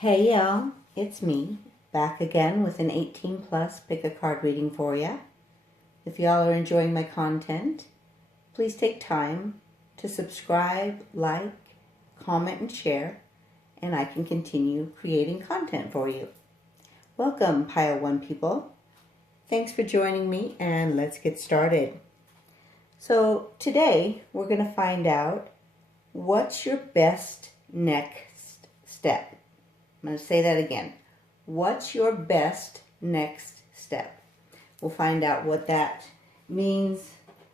Hey y'all, it's me, back again with an 18 plus pick a card reading for you. If y'all are enjoying my content, please take time to subscribe, like, comment, and share, and I can continue creating content for you. Welcome, Pile 1 people. Thanks for joining me, and let's get started. So today, we're going to find out what's your best next step. I'm going to say that again. What's your best next step? We'll find out what that means.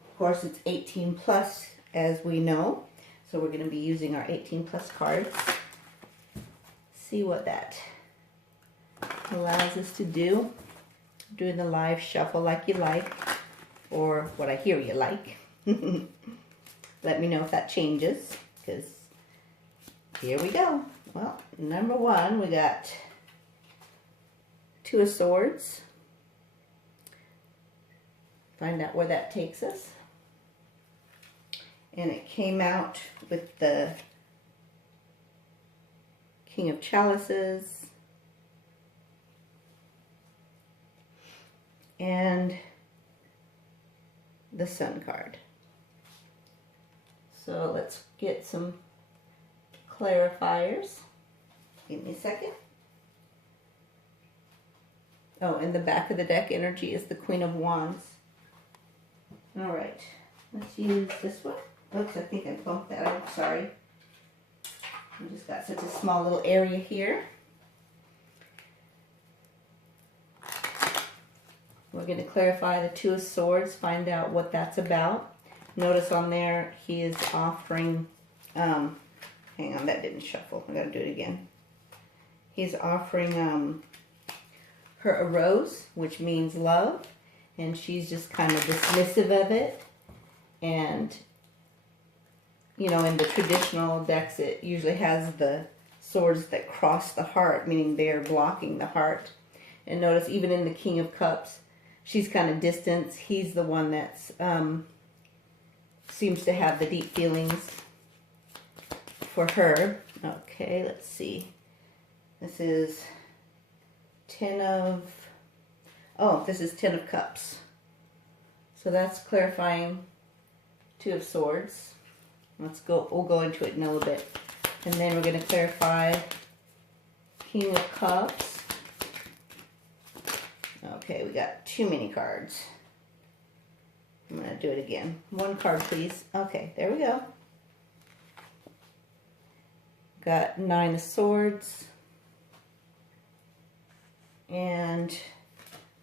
Of course, it's 18 plus, as we know. So we're going to be using our 18 plus cards. See what that allows us to do. Doing the live shuffle like you like, or what I hear you like. Let me know if that changes, because here we go. Well, number one, we got Two of Swords. Find out where that takes us. And it came out with the King of Chalices. And the Sun card. So let's get some clarifiers. Give me a second. Oh, in the back of the deck energy is the Queen of Wands. All right, let's use this one. Oops, I think I bumped that out. Sorry. I just got such a small little area here. We're going to clarify the Two of Swords, find out what that's about. Notice on there he is offering, hang on, that didn't shuffle. I gotta do it again. He's offering her a rose, which means love, and she's just kind of dismissive of it. And, you know, in the traditional decks, it usually has the swords that cross the heart, meaning they're blocking the heart. And notice even in the King of Cups, she's kind of distant. He's the one that's seems to have the deep feelings for her. Okay, let's see. This is Ten of Cups. So that's clarifying Two of Swords. We'll go into it in a little bit. And then we're going to clarify King of Cups. Okay, we got too many cards. I'm going to do it again. One card, please. Okay, there we go. Got Nine of Swords. And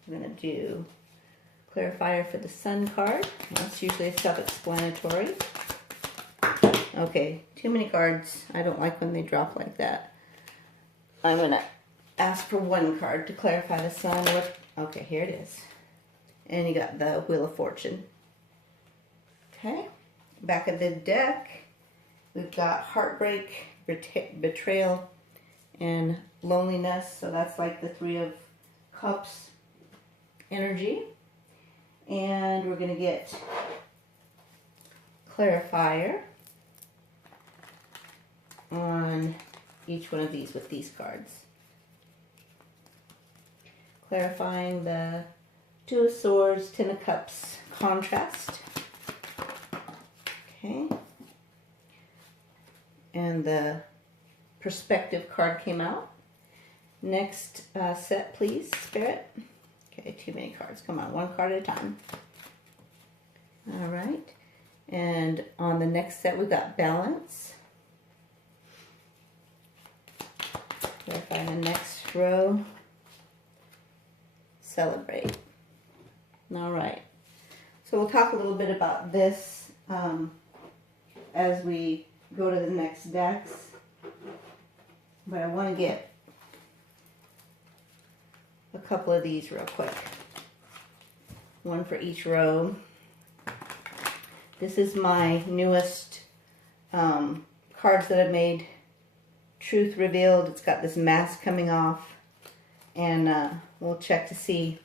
I'm going to do clarifier for the Sun card. That's usually self-explanatory. Okay, too many cards. I don't like when they drop like that. I'm going to ask for one card to clarify the Sun. Okay, here it is. And you got the Wheel of Fortune. Okay, back of the deck, we've got heartbreak, betrayal, and loneliness. So that's like the Three of Cups energy. And we're going to get clarifier on each one of these with these cards. Clarifying the Two of Swords, Ten of Cups contrast. Okay. And the perspective card came out. Next set, please, Spirit. Okay, too many cards. Come on, one card at a time. All right. And on the next set, we got Balance. Clarify the next row. Celebrate. All right. So we'll talk a little bit about this as we go to the next decks. But I want to get a couple of these real quick. One for each row. This is my newest cards that I've made. Truth Revealed. It's got this mask coming off. And we'll check to see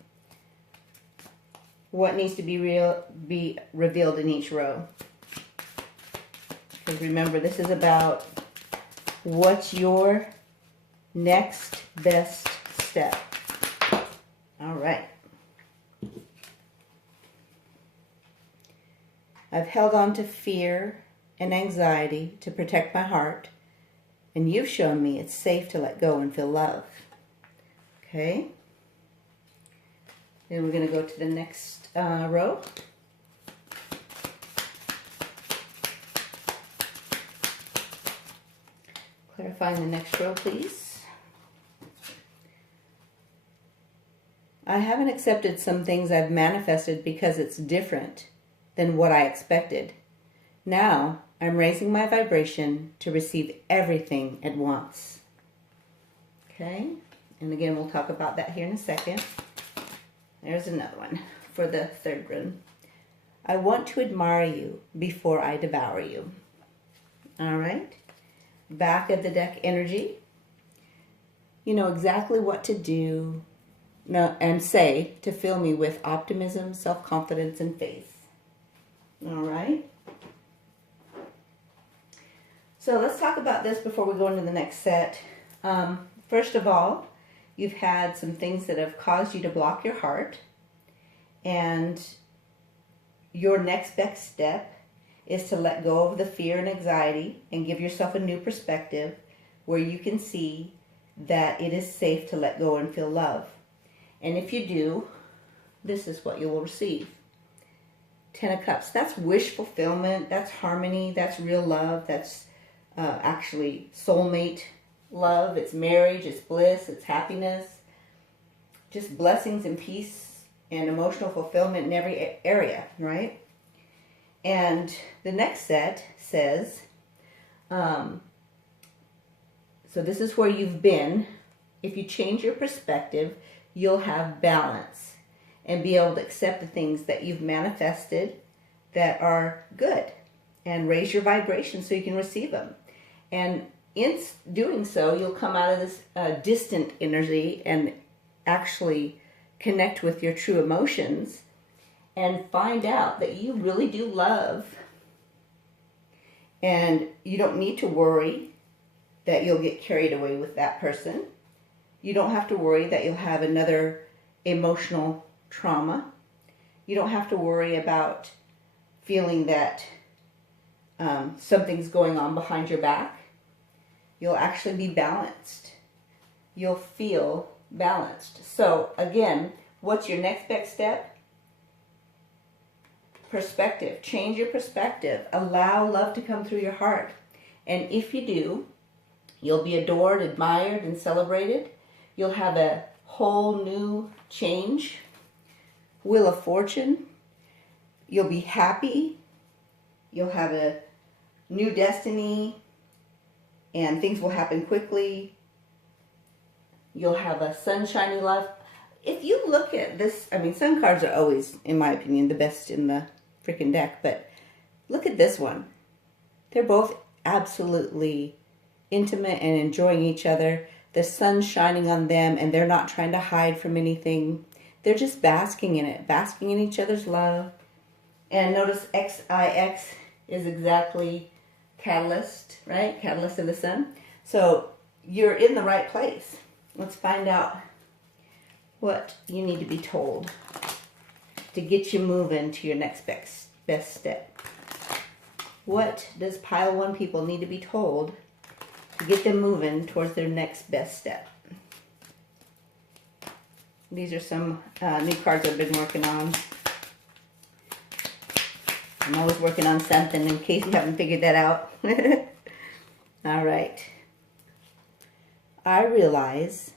what needs to be revealed in each row. Because remember, this is about what's your next best step. All right. I've held on to fear and anxiety to protect my heart, and you've shown me it's safe to let go and feel love. Okay. Then we're going to go to the next row. Clarifying the next row, please. I haven't accepted some things I've manifested because it's different than what I expected. Now, I'm raising my vibration to receive everything at once. Okay? And again, we'll talk about that here in a second. There's another one for the third rune. I want to admire you before I devour you. All right? Back of the deck energy. You know exactly what to do and say to fill me with optimism, self-confidence, and faith. All right? So let's talk about this before we go into the next set. First of all, you've had some things that have caused you to block your heart. And your next best step is to let go of the fear and anxiety and give yourself a new perspective where you can see that it is safe to let go and feel love. And if you do, this is what you will receive. 10 of Cups. That's wish fulfillment. That's harmony. That's real love. That's actually soulmate love. It's marriage. It's bliss. It's happiness. Just blessings and peace and emotional fulfillment in every area, right? And the next set says, so this is where you've been. If you change your perspective, you'll have balance and be able to accept the things that you've manifested that are good and raise your vibration so you can receive them. And in doing so, you'll come out of this distant energy and actually connect with your true emotions and find out that you really do love, and you don't need to worry that you'll get carried away with that person. You don't have to worry that you'll have another emotional trauma. You don't have to worry about feeling that something's going on behind your back. You'll actually be balanced. You'll feel balanced. So again, what's your next best step? Perspective. Change your perspective. Allow love to come through your heart. And if you do, you'll be adored, admired, and celebrated. You'll have a whole new change. Wheel of Fortune. You'll be happy. You'll have a new destiny. And things will happen quickly. You'll have a sunshiny life. If you look at this, I mean, sun cards are always, in my opinion, the best in the freaking deck. But look at this one. They're both absolutely intimate and enjoying each other. The sun's shining on them, and they're not trying to hide from anything. They're just basking in it, basking in each other's love. And notice XIX is exactly catalyst, right? Catalyst of the sun. So you're in the right place. Let's find out what you need to be told to get you moving to your next best step. What does pile 1 people need to be told to get them moving towards their next best step? These are some new cards I've been working on. I'm always working on something in case you haven't figured that out. All right. I realize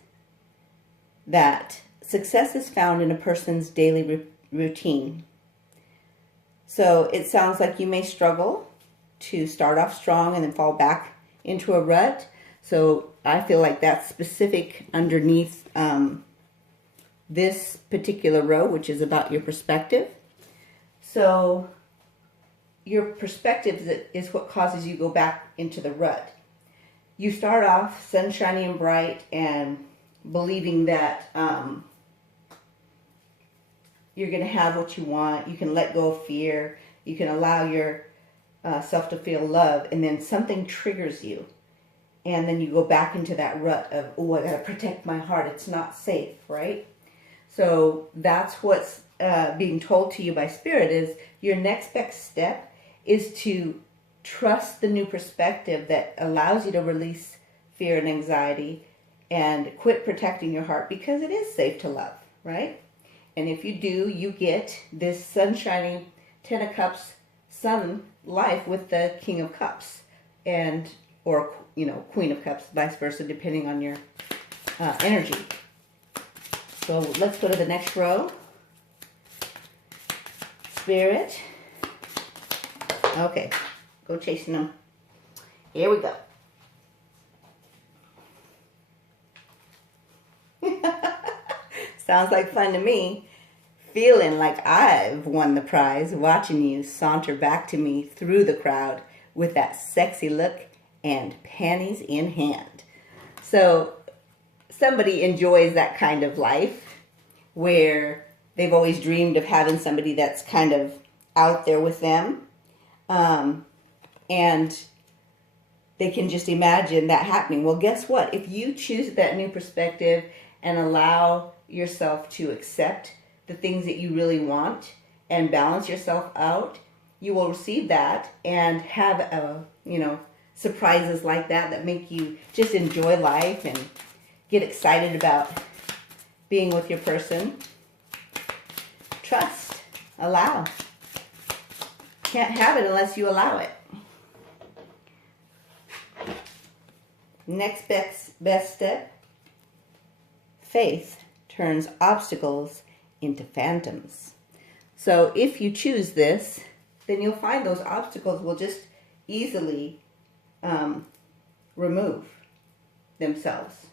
that success is found in a person's daily routine. So it sounds like you may struggle to start off strong and then fall back into a rut. So I feel like that's specific underneath this particular row, which is about your perspective. So your perspective is what causes you to go back into the rut. You start off sunshiny and bright and believing that you're going to have what you want. You can let go of fear. You can allow your self to feel love, and then something triggers you. And then you go back into that rut of, oh, I got to protect my heart. It's not safe, right? So that's what's being told to you by Spirit is your next best step is to trust the new perspective that allows you to release fear and anxiety and quit protecting your heart, because it is safe to love, right? And if you do, you get this sunshiny 10 of Cups sun life with the King of Cups, and or Queen of Cups, vice versa, depending on your energy. So let's go to the next row. Spirit. Okay, go chasing them. Here we go. Sounds like fun to me. Feeling like I've won the prize, watching you saunter back to me through the crowd with that sexy look and panties in hand. So somebody enjoys that kind of life where they've always dreamed of having somebody that's kind of out there with them. And they can just imagine that happening. Well, guess what? If you choose that new perspective and allow yourself to accept the things that you really want and balance yourself out, you will receive that and have surprises like that make you just enjoy life and get excited about being with your person. Trust. Allow. Can't have it unless you allow it. Next best step. Faith turns obstacles into phantoms. So if you choose this, then you'll find those obstacles will just easily remove themselves.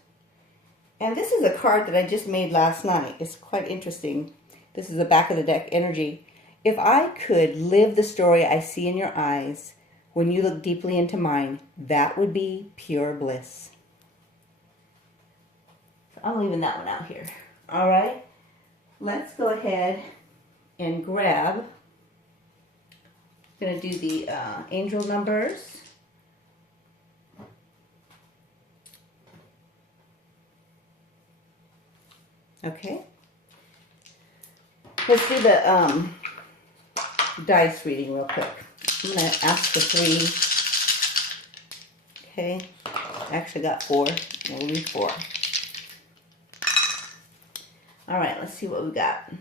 And this is a card that I just made last night. It's quite interesting. This is the back of the deck energy. If I could live the story I see in your eyes when you look deeply into mine, that would be pure bliss. So I'm leaving that one out here. All right. Let's go ahead and grab. I'm going to do the angel numbers. Okay. Let's do the dice reading real quick. I'm going to ask the 3. Okay. I actually got 4. We'll leave 4. All right, let's see what we got.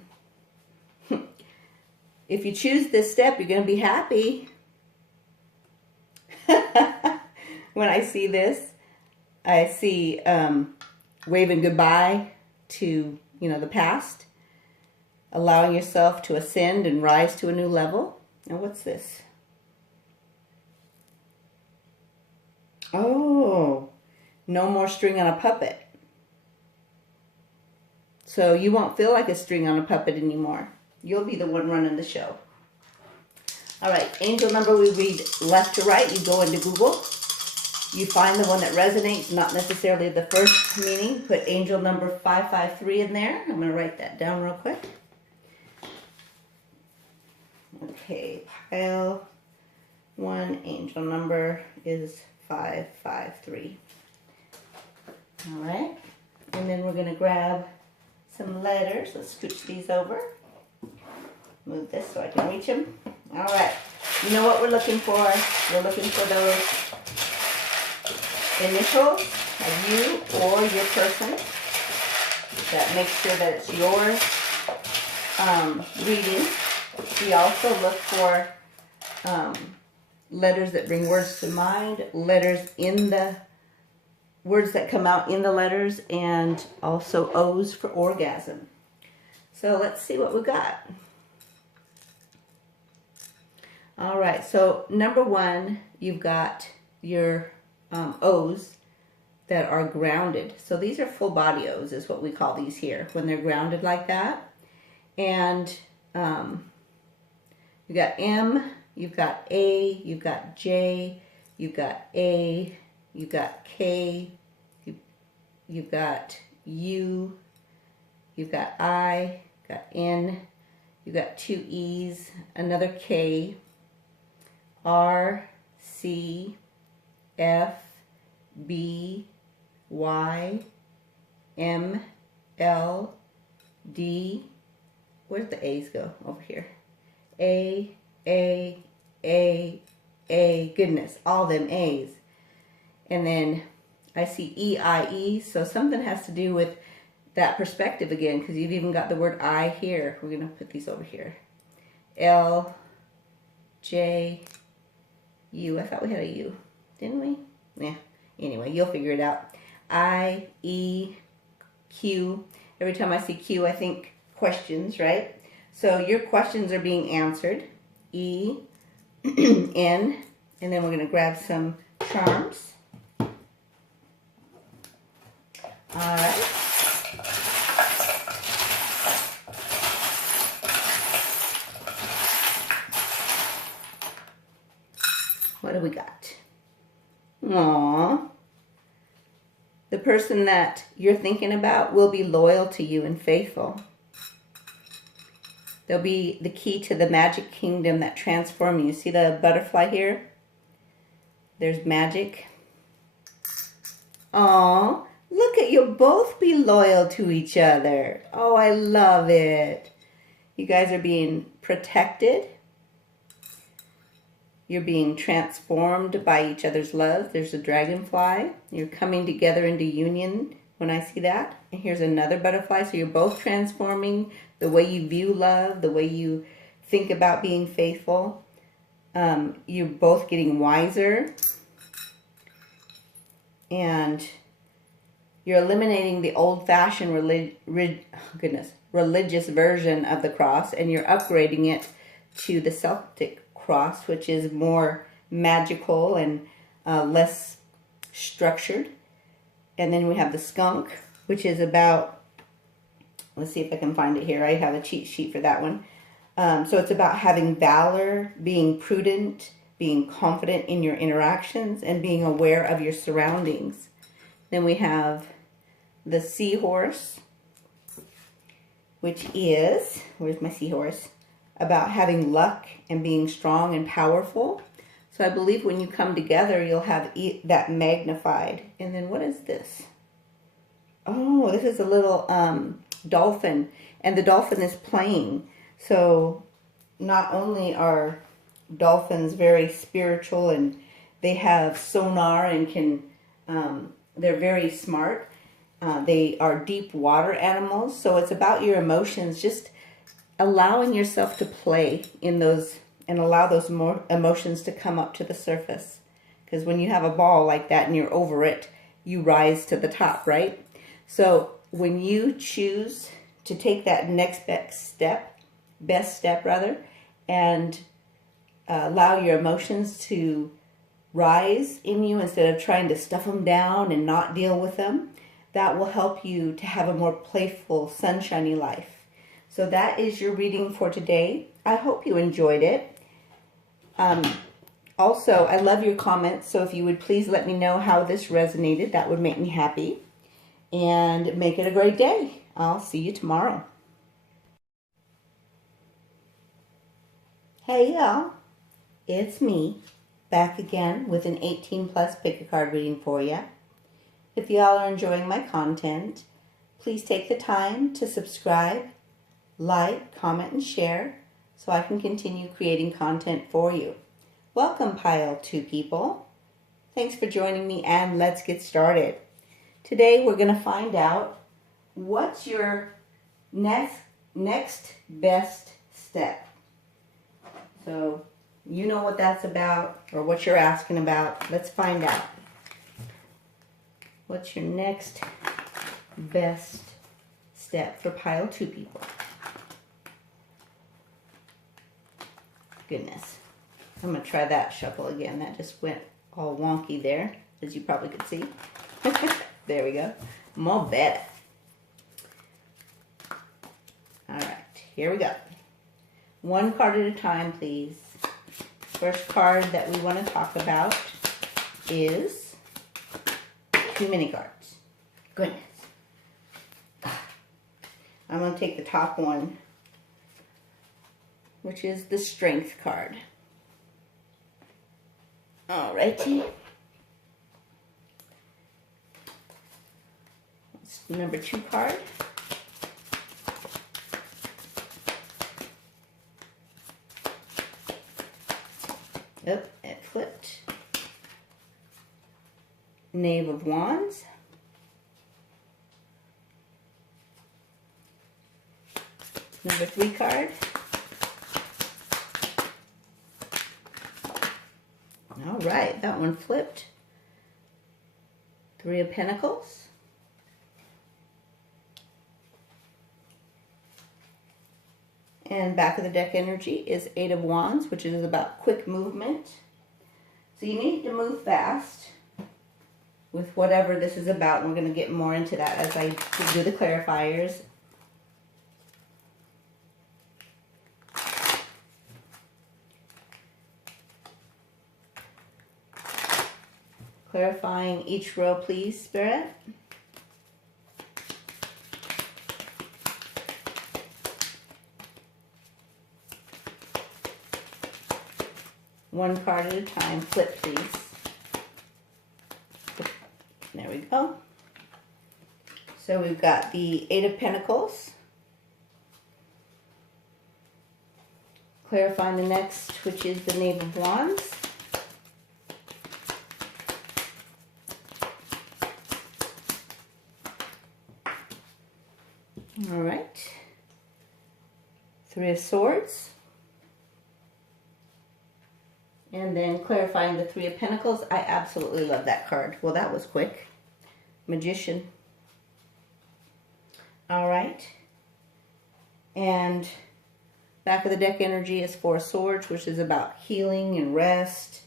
If you choose this step, you're going to be happy. When I see this, I see waving goodbye to, the past, allowing yourself to ascend and rise to a new level. And what's this? Oh, no more string on a puppet. So you won't feel like a string on a puppet anymore. You'll be the one running the show. All right, angel number, we read left to right. You go into Google. You find the one that resonates, not necessarily the first meaning. Put angel number 553 in there. I'm going to write that down real quick. Okay, pile 1, angel number is 553. All right, and then we're going to grab some letters. Let's scooch these over. Move this so I can reach them. All right. You know what we're looking for? We're looking for those initials of you or your person. That makes sure that it's your reading. We also look for letters that bring words to mind, letters in the words that come out in the letters, and also O's for orgasm. So let's see what we got. All right, so number 1, you've got your O's that are grounded. So these are full body O's is what we call these here, when they're grounded like that. And you got M, you've got A, you've got J, you've got A, you've got K, you've got U, you've got I, got N, you've got 2 E's, another K, R, C, F, B, Y, M, L, D. Where'd the A's go? Over here. A, goodness, all them A's. And then I see E, I, E, so something has to do with that perspective again, because you've even got the word I here. We're going to put these over here. L, J, U. I thought we had a U, didn't we? Yeah. Anyway, you'll figure it out. I, E, Q. Every time I see Q, I think questions, right? So your questions are being answered. E, N, and then we're going to grab some charms. All right. What do we got? Aww. The person that you're thinking about will be loyal to you and faithful. They'll be the key to the magic kingdom that transforms you. See the butterfly here? There's magic. Aww. Look at you both be loyal to each other. Oh, I love it. You guys are being protected. You're being transformed by each other's love. There's a dragonfly. You're coming together into union when I see that. And here's another butterfly. So you're both transforming the way you view love, the way you think about being faithful. You're both getting wiser. And you're eliminating the old-fashioned religious version of the cross, and you're upgrading it to the Celtic cross, which is more magical and less structured. And then we have the skunk, which is about, let's see if I can find it here. I have a cheat sheet for that one. So it's about having valor, being prudent, being confident in your interactions, and being aware of your surroundings. Then we have the seahorse, which is, where's my seahorse? About having luck and being strong and powerful. So I believe when you come together, you'll have that magnified. And then what is this? Oh, this is a little dolphin. And the dolphin is playing. So not only are dolphins very spiritual and they have sonar and can, they're very smart. They are deep water animals. So it's about your emotions, just allowing yourself to play in those and allow those more emotions to come up to the surface. Because when you have a ball like that and you're over it, you rise to the top, right? So when you choose to take that next best step, and allow your emotions to rise in you instead of trying to stuff them down and not deal with them, that will help you to have a more playful, sunshiny life. So that is your reading for today. I hope you enjoyed it. Also, I love your comments, so if you would please let me know how this resonated, that would make me happy. And make it a great day. I'll see you tomorrow. Hey y'all, it's me, back again with an 18+ pick-a-card reading for you. If y'all are enjoying my content, please take the time to subscribe, like, comment, and share so I can continue creating content for you. Welcome, Pile 2 people. Thanks for joining me, and let's get started. Today we're going to find out what's your next best step. So you know what that's about or what you're asking about. Let's find out. What's your next best step for Pile 2 people? Goodness. I'm going to try that shuffle again. That just went all wonky there, as you probably could see. There we go. More better. All right, here we go. One card at a time, please. First card that we want to talk about is too many cards. Goodness. I'm going to take the top one, which is the Strength card. Alrighty. It's the number 2 card. Oh, it flipped. Knave of Wands. Number 3 card. All right, that one flipped. 3 of Pentacles. And back of the deck energy is 8 of Wands, which is about quick movement. So you need to move fast with whatever this is about. And we're going to get more into that as I do the clarifiers. Clarifying each row, please, Spirit. One card at a time. Flip, please. There we go. So we've got the 8 of Pentacles. Clarifying the next, which is the Knave of Wands. All right. 3 of Swords. And then clarifying the 3 of Pentacles. I absolutely love that card. Well, that was quick. Magician. All right. And back of the deck energy is 4 of Swords, which is about healing and rest,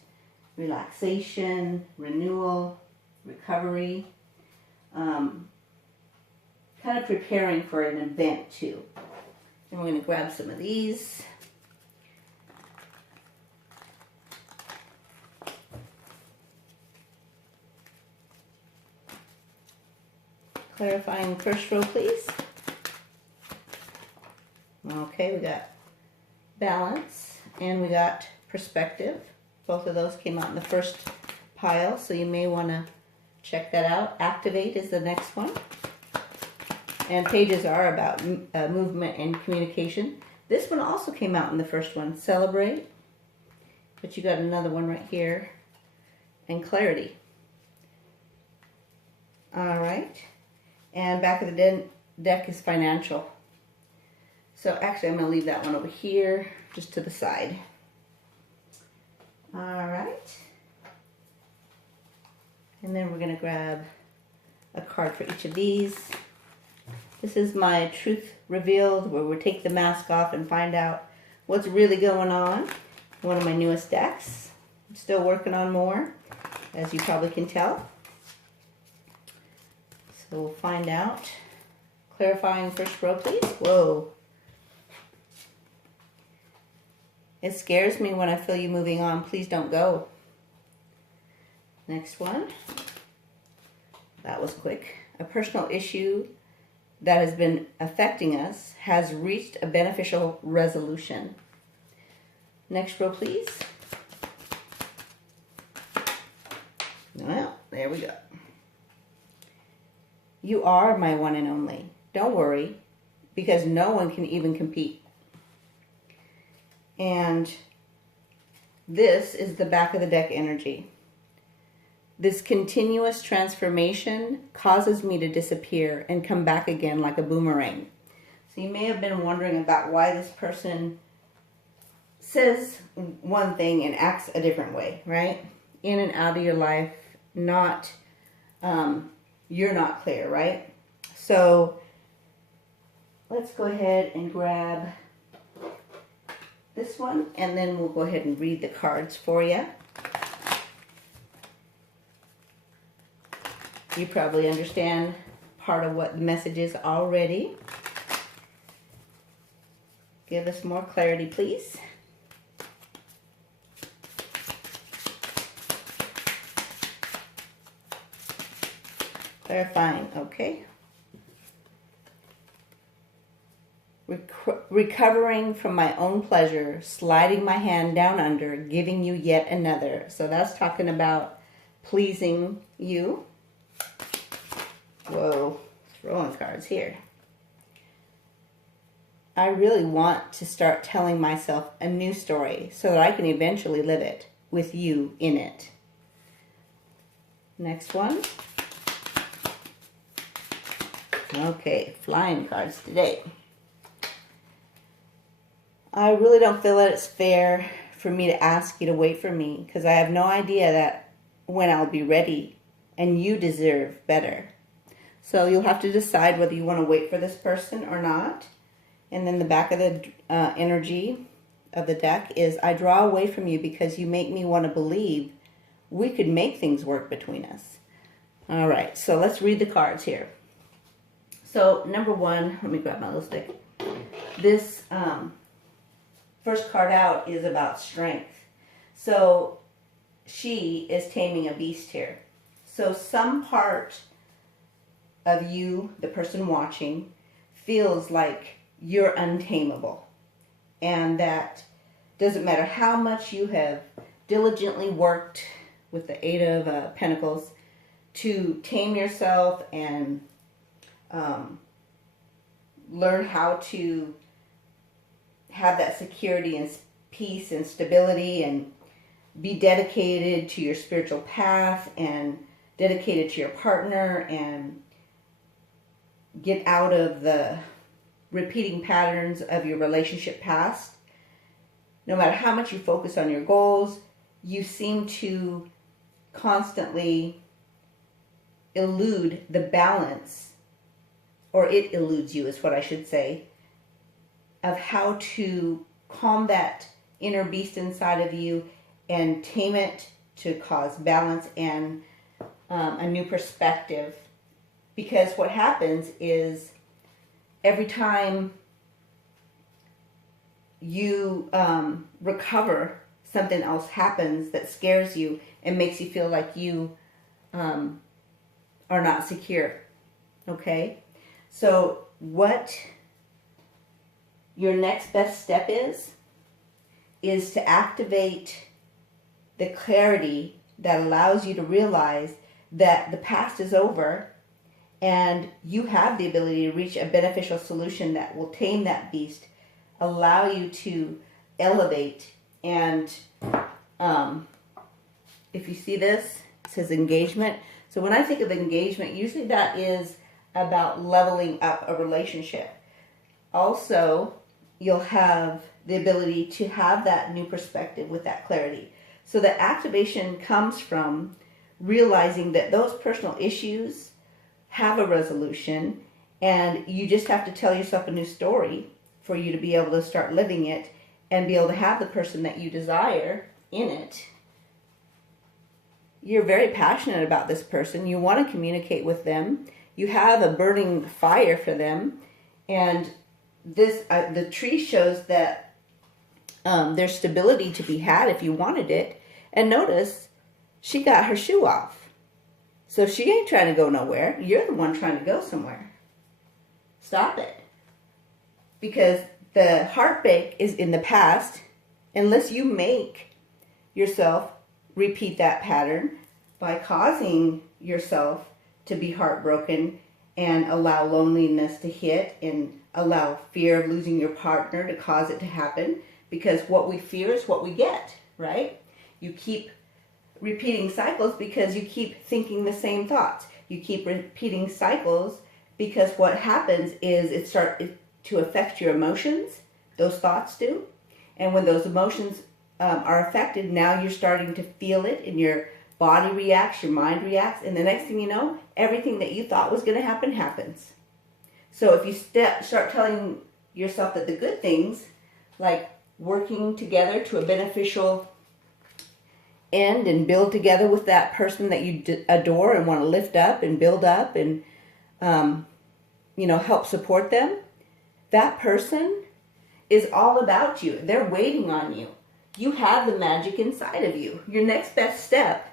relaxation, renewal, recovery. Kind of preparing for an event too. And we're going to grab some of these. Clarifying first row, please. Okay, we got balance and we got perspective. Both of those came out in the first pile, so you may want to check that out. Activate is the next one. And pages are about movement and communication. This one also came out in the first one. Celebrate. But you got another one right here. And clarity. All right. And back of the deck is financial. So actually I'm going to leave that one over here, just to the side. All right. And then we're going to grab a card for each of these. This is my Truth Revealed, where we take the mask off and find out what's really going on. One of my newest decks. I'm still working on more, as you probably can tell. So we'll find out. Clarifying first row, please. Whoa. It scares me when I feel you moving on. Please don't go. Next one. That was quick. A personal issue that has been affecting us has reached a beneficial resolution. Next row, please. Well, there we go. You are my one and only. Don't worry, because no one can even compete. And this is the back of the deck energy. This continuous transformation causes me to disappear and come back again like a boomerang. So you may have been wondering about why this person says one thing and acts a different way, right? In and out of your life, not, you're not clear, right? So let's go ahead and grab this one, and then we'll go ahead and read the cards for you. You probably understand part of what the message is already. Give us more clarity, please. Clarifying, okay. Recovering from my own pleasure, sliding my hand down under, giving you yet another. So that's talking about pleasing you. Whoa, rolling cards here. I really want to start telling myself a new story so that I can eventually live it with you in it. Next one. Okay, flying cards today. I really don't feel that it's fair for me to ask you to wait for me because I have no idea that when I'll be ready, and you deserve better. So you'll have to decide whether you want to wait for this person or not. And then the back of the energy of the deck is, I draw away from you because you make me want to believe we could make things work between us. All right, so let's read the cards here. So number one, let me grab my little stick. This first card out is about strength. So she is taming a beast here. So some part of you, the person watching, feels like you're untamable. And that doesn't matter how much you have diligently worked with the Eight of Pentacles to tame yourself and learn how to have that security and peace and stability and be dedicated to your spiritual path and dedicated to your partner and get out of the repeating patterns of your relationship past. No matter how much you focus on your goals, you seem to constantly elude the balance, or it eludes you is what I should say, of how to calm that inner beast inside of you and tame it to cause balance and a new perspective. Because what happens is every time you recover, something else happens that scares you and makes you feel like you are not secure. Okay? So what your next best step is to activate the clarity that allows you to realize that the past is over and you have the ability to reach a beneficial solution that will tame that beast, allow you to elevate. And if you see this, it says engagement. So when I think of engagement, usually that is about leveling up a relationship. Also, you'll have the ability to have that new perspective with that clarity. So the activation comes from realizing that those personal issues have a resolution, and you just have to tell yourself a new story for you to be able to start living it and be able to have the person that you desire in it. You're very passionate about this person. You want to communicate with them. You have a burning fire for them. And this the tree shows that there's stability to be had if you wanted it. And notice, she got her shoe off. So she ain't trying to go nowhere. You're the one trying to go somewhere. Stop it. Because the heartbreak is in the past, unless you make yourself repeat that pattern by causing yourself to be heartbroken and allow loneliness to hit and allow fear of losing your partner to cause it to happen. Because what we fear is what we get, right? You keep repeating cycles because you keep thinking the same thoughts. You keep repeating cycles because what happens is it starts to affect your emotions. Those thoughts do. And when those emotions are affected, now you're starting to feel it and your body reacts, your mind reacts, and the next thing you know, everything that you thought was going to happen happens. So if you start telling yourself that the good things, like working together to a beneficial end and build together with that person that you adore and want to lift up and build up and help support them, that person is all about you. They're waiting on you. You have the magic inside of you. Your next best step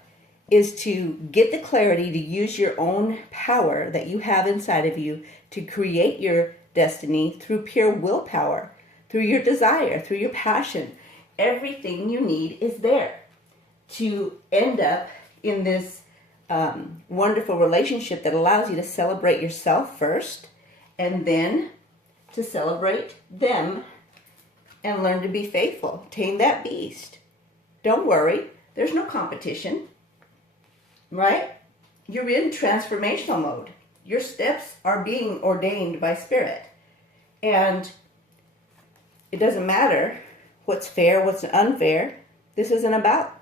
is to get the clarity to use your own power that you have inside of you to create your destiny through pure willpower, through your desire, through your passion. Everything you need is there to end up in this wonderful relationship that allows you to celebrate yourself first and then to celebrate them and learn to be faithful. Tame that beast. Don't worry. There's no competition, right? You're in transformational mode. Your steps are being ordained by Spirit. And it doesn't matter what's fair, what's unfair. This isn't about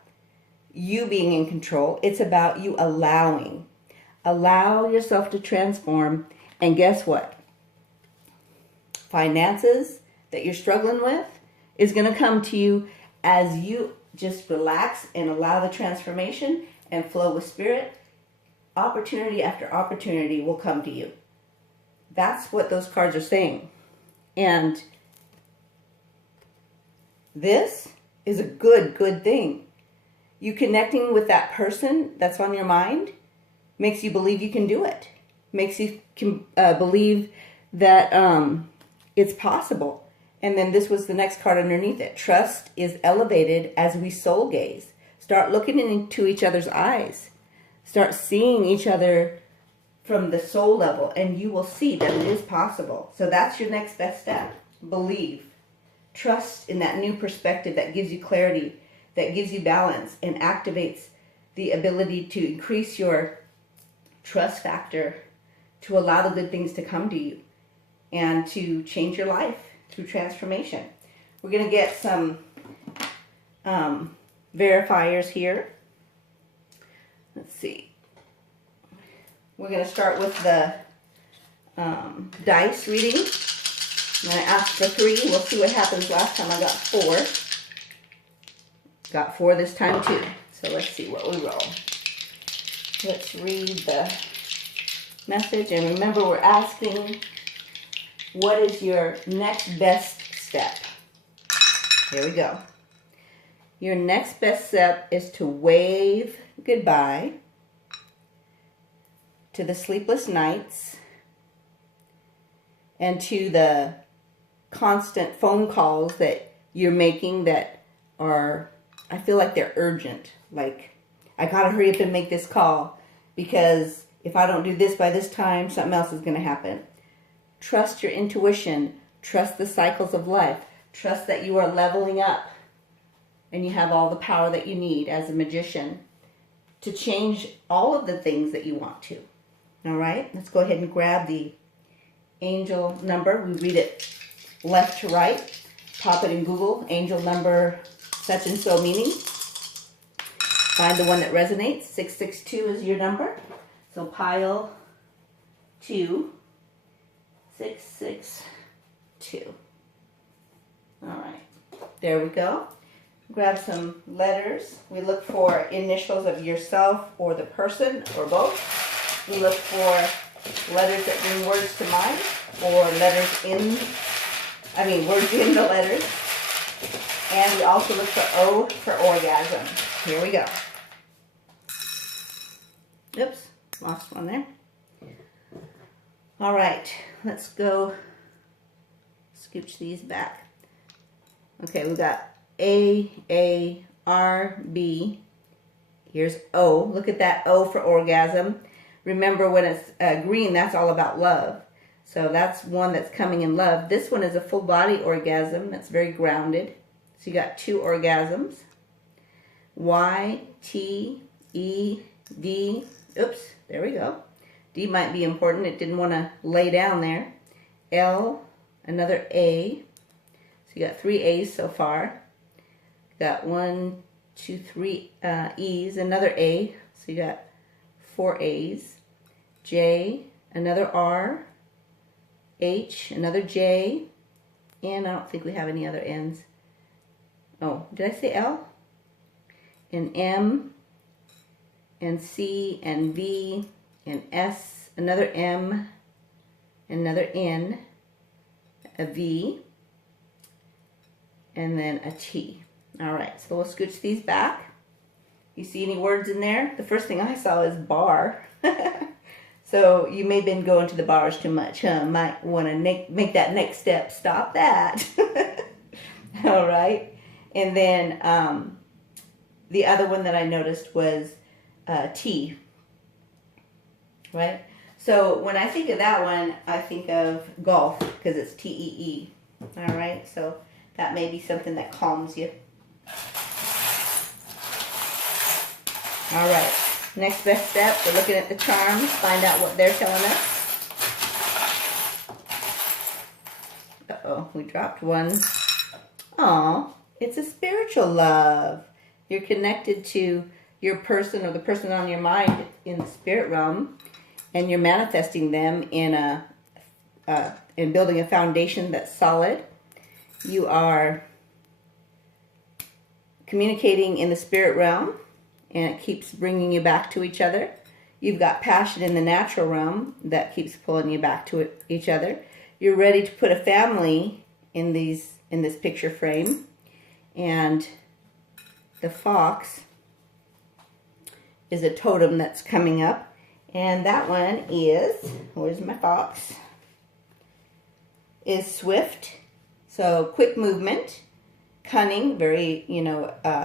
you being in control. It's about you allowing. Allow yourself to transform. And guess what? Finances that you're struggling with is going to come to you as you just relax and allow the transformation and flow with Spirit. Opportunity after opportunity will come to you. That's what those cards are saying. And this is a good thing. You connecting with that person that's on your mind makes you believe you can do it. Makes you believe that it's possible. And then this was the next card underneath it. Trust is elevated as we soul gaze. Start looking into each other's eyes. Start seeing each other from the soul level, and you will see that it is possible. So that's your next best step. Believe. Trust in that new perspective that gives you clarity, that gives you balance, and activates the ability to increase your trust factor to allow the good things to come to you and to change your life through transformation. We're going to get some verifiers here. Let's see. We're going to start with the dice reading. I'm going to ask for 3. We'll see what happens. Last time I got 4. Got 4 this time too. So let's see what we roll. Let's read the message. And remember, we're asking, what is your next best step? Here we go. Your next best step is to wave goodbye to the sleepless nights and to the constant phone calls that you're making that are, I feel like they're urgent. Like, I gotta hurry up and make this call because if I don't do this by this time, something else is gonna happen. Trust your intuition. Trust the cycles of life. Trust that you are leveling up and you have all the power that you need as a magician to change all of the things that you want to. All right, let's go ahead and grab the angel number. We read it left to right. Pop it in Google, angel number such and so meaning. Find the one that resonates. 662 is your number. So pile 2, 662. All right, there we go. Grab some letters. We look for initials of yourself or the person or both. We look for letters that bring words to mind or words in the letters. And we also look for O for orgasm. Here we go. Oops, lost one there. All right, let's go scooch these back. Okay, we got A, R, B. Here's O. Look at that O for orgasm. Remember, when it's green, that's all about love. So that's one that's coming in love. This one is a full body orgasm. That's very grounded. So you got 2 orgasms. Y, T, E, D. Oops, there we go. D might be important. It didn't want to lay down there. L, another A. So you got 3 A's so far. Got 1, 2, 3 E's, another A. So you got 4 A's. J, another R. H, another J. And I don't think we have any other N's. Oh, did I say L? And M, and C, and V, and S, another M, another N, a V, and then a T. All right, so we'll scooch these back. You see any words in there? The first thing I saw is bar. So you may have been going to the bars too much, huh? Might want to make that next step. Stop that. All right. And then the other one that I noticed was T. right? So when I think of that one, I think of golf because it's T-E-E. All right, so that may be something that calms you. All right, next best step, we're looking at the charms, find out what they're telling us. Uh-oh, we dropped one. Aw, it's a spiritual love. You're connected to your person or the person on your mind in the spirit realm, and you're manifesting them in building a foundation that's solid. You are communicating in the spirit realm, and it keeps bringing you back to each other. You've got passion in the natural realm that keeps pulling you back to each other. You're ready to put a family in this picture frame, and the fox is a totem that's coming up, and that one is, where's my fox, is swift, so quick movement, cunning, very,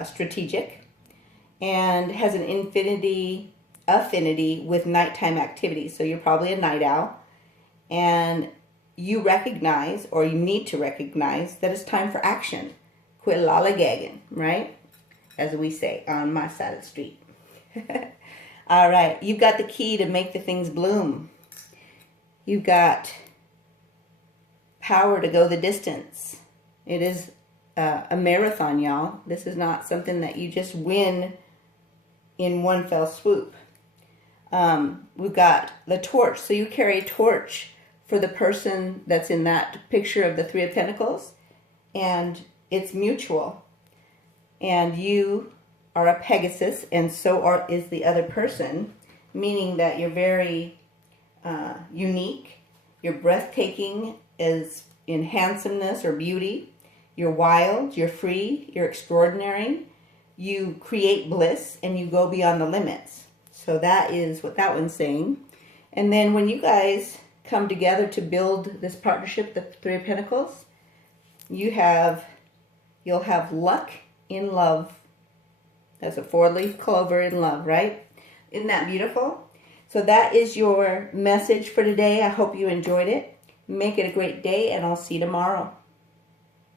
strategic, and has an affinity with nighttime activities. So you're probably a night owl, and you recognize, or you need to recognize, that it's time for action. Quit lollygagging, right? As we say on my side of the street. All right, you've got the key to make the things bloom. You've got power to go the distance. It is a marathon, y'all. This is not something that you just win in one fell swoop. We've got the torch. So you carry a torch for the person that's in that picture of the Three of Pentacles, and it's mutual. And you are a Pegasus, and so is the other person, meaning that you're very unique. You're breathtaking as in handsomeness or beauty. You're wild, you're free, you're extraordinary. You create bliss, and you go beyond the limits. So that is what that one's saying. And then when you guys come together to build this partnership, the Three of Pentacles, you'll have luck in love. That's a 4-leaf clover in love, right? Isn't that beautiful? So that is your message for today. I hope you enjoyed it. Make it a great day, and I'll see you tomorrow.